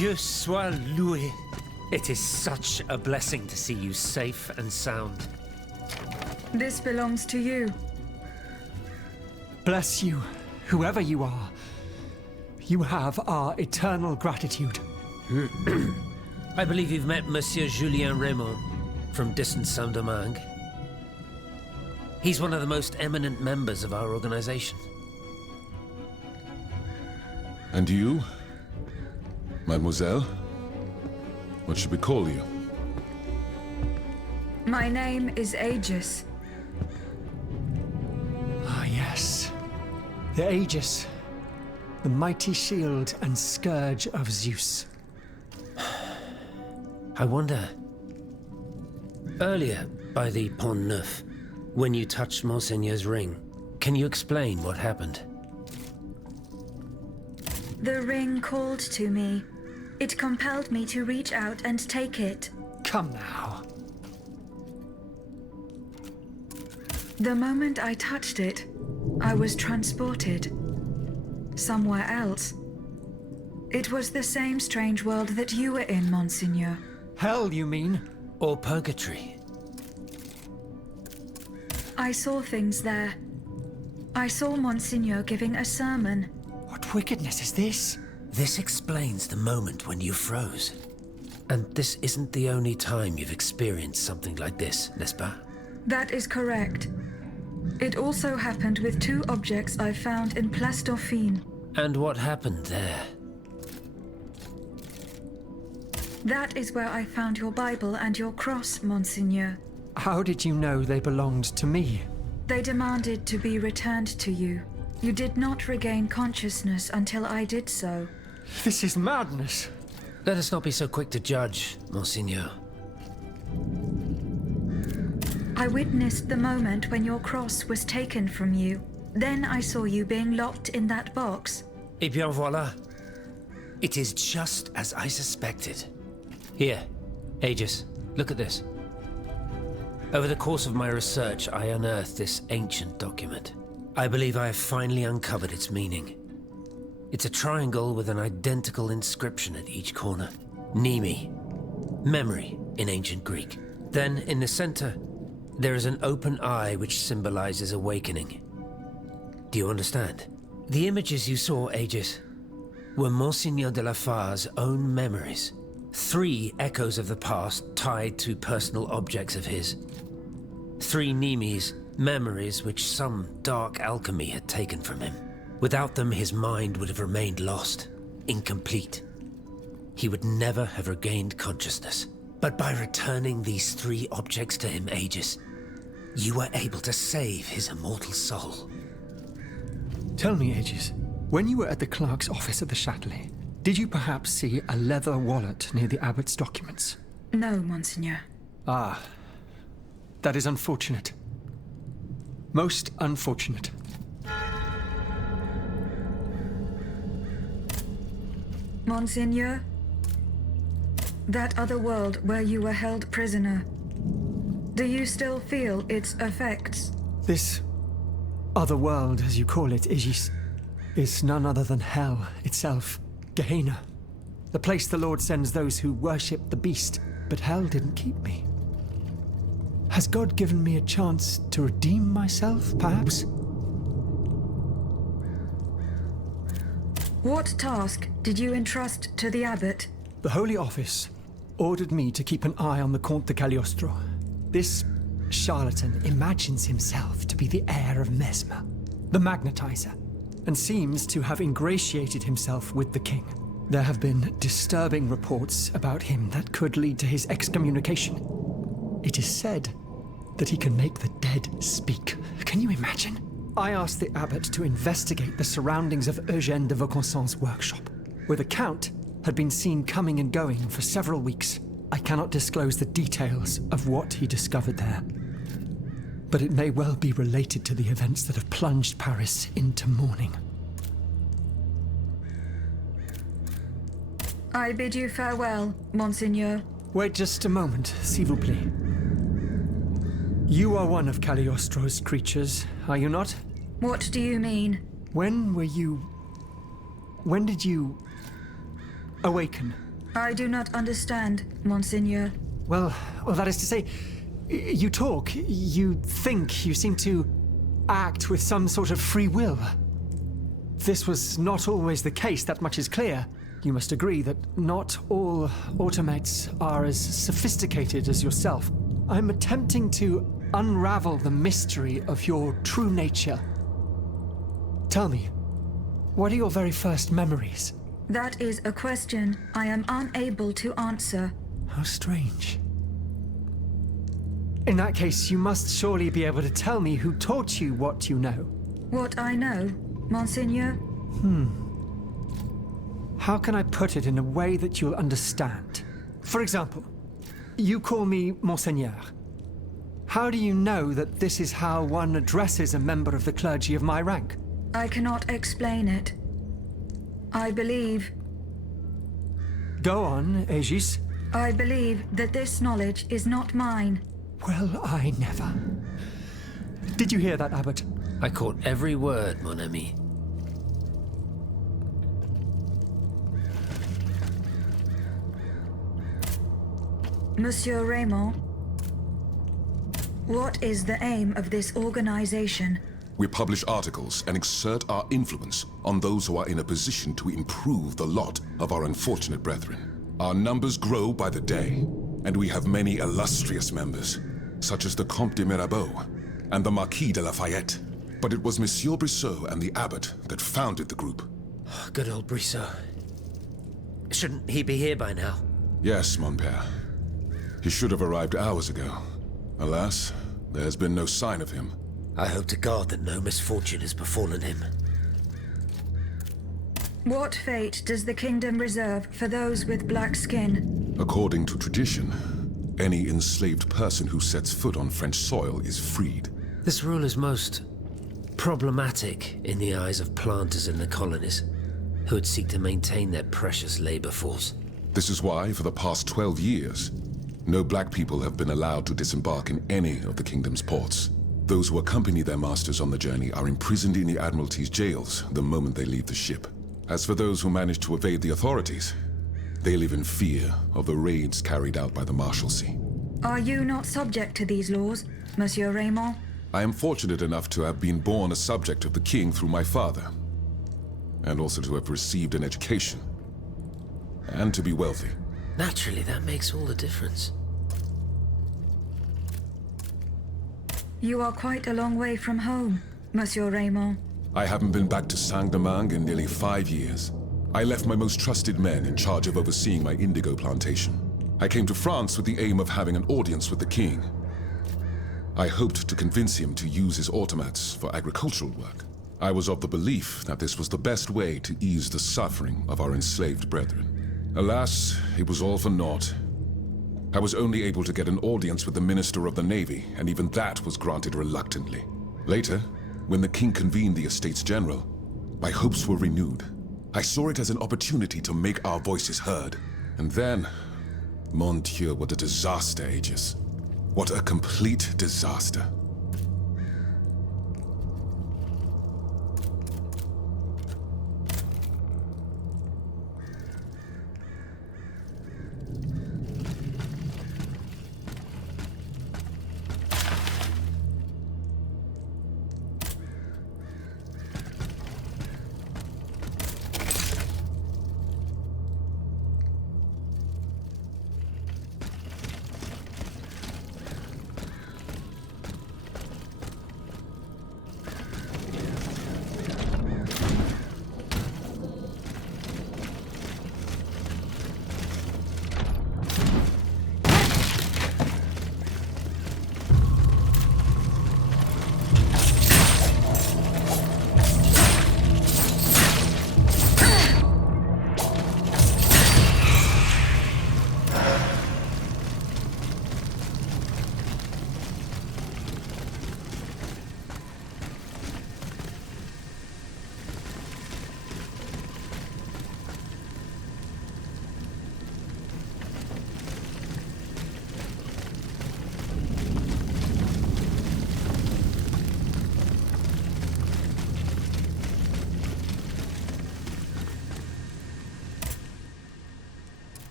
Dieu soit loué. It is such a blessing to see you safe and sound. This belongs to you. Bless you, whoever you are. You have our eternal gratitude. I believe you've met Monsieur Julien Raymond from distant Saint-Domingue. He's one of the most eminent members of our organization. And you, mademoiselle? What should we call you? My name is Aegis. Ah, yes. The Aegis. The mighty shield and scourge of Zeus. I wonder... Earlier, by the Pont Neuf, when you touched Monseigneur's ring, can you explain what happened? The ring called to me. It compelled me to reach out and take it. Come now. The moment I touched it, I was transported. Somewhere else. It was the same strange world that you were in, Monseigneur. Hell, you mean? Or purgatory? I saw things there. I saw Monseigneur giving a sermon. What wickedness is this? This explains the moment when you froze. And this isn't the only time you've experienced something like this, n'est-ce pas? That is correct. It also happened with two objects I found in Place Dauphine. And what happened there? That is where I found your Bible and your cross, Monseigneur. How did you know they belonged to me? They demanded to be returned to you. You did not regain consciousness until I did so. This is madness. Let us not be so quick to judge, Monseigneur. I witnessed the moment when your cross was taken from you. Then I saw you being locked in that box. Eh bien voilà. It is just as I suspected. Here, Aegis, look at this. Over the course of my research, I unearthed this ancient document. I believe I have finally uncovered its meaning. It's a triangle with an identical inscription at each corner. Nemi, memory in ancient Greek. Then, in the center, there is an open eye which symbolizes awakening. Do you understand? The images you saw, Aegis, were Monseigneur de La Fare's own memories. 3 echoes of the past tied to personal objects of his. 3 Nemes, memories which some dark alchemy had taken from him. Without them, his mind would have remained lost, incomplete. He would never have regained consciousness. But by returning these 3 objects to him, Aegis, you were able to save his immortal soul. Tell me, Aegis, when you were at the clerk's office at the Châtelet, did you perhaps see a leather wallet near the abbot's documents? No, Monseigneur. Ah, that is unfortunate. Most unfortunate. Monseigneur, that other world where you were held prisoner, do you still feel its effects? This other world, as you call it, Aegis, is none other than hell itself. Gehenna. The place the Lord sends those who worship the beast. But hell didn't keep me. Has God given me a chance to redeem myself, perhaps? What task did you entrust to the abbot? The Holy Office ordered me to keep an eye on the Comte de Cagliostro. This charlatan imagines himself to be the heir of Mesmer, the magnetizer, and seems to have ingratiated himself with the king. There have been disturbing reports about him that could lead to his excommunication. It is said that he can make the dead speak. Can you imagine? I asked the abbot to investigate the surroundings of Eugène de Vaucanson's workshop, where the Count had been seen coming and going for several weeks. I cannot disclose the details of what he discovered there, but it may well be related to the events that have plunged Paris into mourning. I bid you farewell, Monseigneur. Wait just a moment, s'il vous plaît. You are one of Cagliostro's creatures, are you not? What do you mean? When did you awaken? I do not understand, Monseigneur. Well, that is to say, you talk, you think, you seem to act with some sort of free will. This was not always the case, that much is clear. You must agree that not all automates are as sophisticated as yourself. I'm attempting to unravel the mystery of your true nature. Tell me, what are your very first memories? That is a question I am unable to answer. How strange. In that case, you must surely be able to tell me who taught you what you know. What I know, Monseigneur? How can I put it in a way that you'll understand? For example, you call me Monseigneur. How do you know that this is how one addresses a member of the clergy of my rank? I cannot explain it. I believe... Go on, Aegis. I believe that this knowledge is not mine. Well, I never. Did you hear that, Abbot? I caught every word, mon ami. Monsieur Raymond, what is the aim of this organization? We publish articles and exert our influence on those who are in a position to improve the lot of our unfortunate brethren. Our numbers grow by the day, and we have many illustrious members, such as the Comte de Mirabeau and the Marquis de Lafayette. But it was Monsieur Brissot and the Abbot that founded the group. Good old Brissot. Shouldn't he be here by now? Yes, mon père. He should have arrived hours ago. Alas, there has been no sign of him. I hope to God that no misfortune has befallen him. What fate does the kingdom reserve for those with black skin? According to tradition, any enslaved person who sets foot on French soil is freed. This rule is most problematic in the eyes of planters in the colonies, who would seek to maintain their precious labor force. This is why, for the past 12 years, no black people have been allowed to disembark in any of the kingdom's ports. Those who accompany their masters on the journey are imprisoned in the Admiralty's jails the moment they leave the ship. As for those who manage to evade the authorities, they live in fear of the raids carried out by the Marshalsea. Are you not subject to these laws, Monsieur Raymond? I am fortunate enough to have been born a subject of the king through my father, and also to have received an education, and to be wealthy. Naturally, that makes all the difference. You are quite a long way from home, Monsieur Raymond. I haven't been back to Saint-Domingue in nearly 5 years. I left my most trusted men in charge of overseeing my indigo plantation. I came to France with the aim of having an audience with the king. I hoped to convince him to use his automats for agricultural work. I was of the belief that this was the best way to ease the suffering of our enslaved brethren. Alas, it was all for naught. I was only able to get an audience with the Minister of the Navy, and even that was granted reluctantly. Later, when the king convened the Estates General, my hopes were renewed. I saw it as an opportunity to make our voices heard. And then, mon Dieu, what a disaster, Aegis. What a complete disaster.